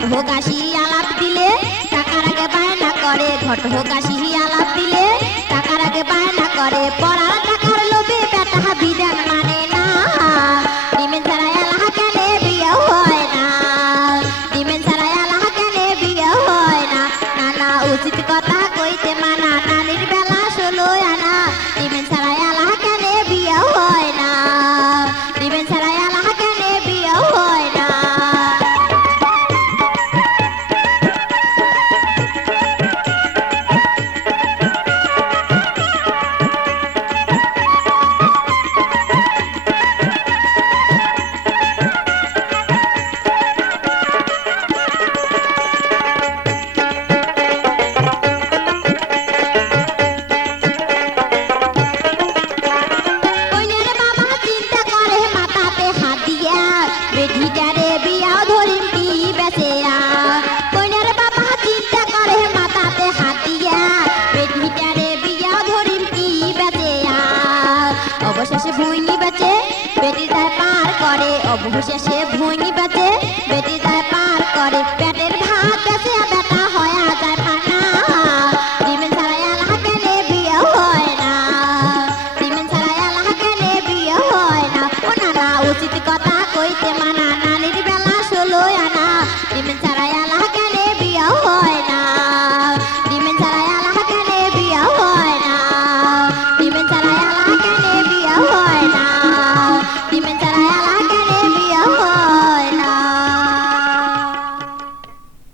ঘটকাশি আলাপ দিলে টাকার আগে বায়না করে, ঘটকাশি আলাপ দিলে টাকার আগে বায়না করে। পড়ার টাকার লোভে বেটা বিধান মানে না, ডিমেন ছাড়া এলাহা কেনে বিয়ে হয় না, ডিমেন ছাড়া এলাহা কেনে বিয়ে হয় না। নানা উচিত কথা কইতে মানা, নানির বেলা 16 আনা, ডিমেন ছাড়া এলাহা কেনে বিয়ে হয় না, ডিমেন ছাড়া এলাহা কেনে বিয়ে হয় না। অবশেষে ভুইনি বেচে বেটি তার পার করে, অবশেষে